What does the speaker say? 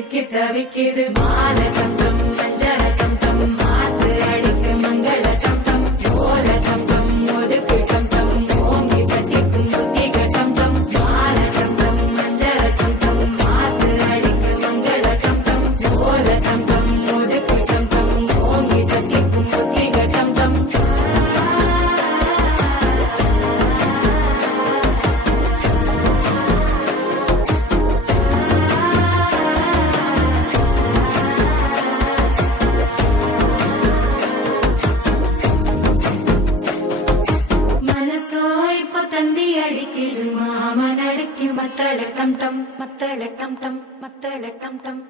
சிக்கி தவிக்குது மாலை டம் டம் மஞ்சள டம் டம் மாத்து அடிக்கு மங்கள டம் டம் ஓல டம் டம் ஒதுக்கு டம் டம் ஓங்கி தட்டிக்கும் புத்திக டம் டம் மாலை டம் டம் மஞ்சள டம் டம் மாத்து அடிக்கு மங்கள டம் டம் ஓல டம் டம் ஒதுக்கு டம் டம் ஓங்கி தட்டிக்கும் புத்திக டம் டம் தந்தி அடிக்குது மாமன் அடிக்கு மத்தள டம் டம் மத்தள டம் டம் மத்தள டம் டம்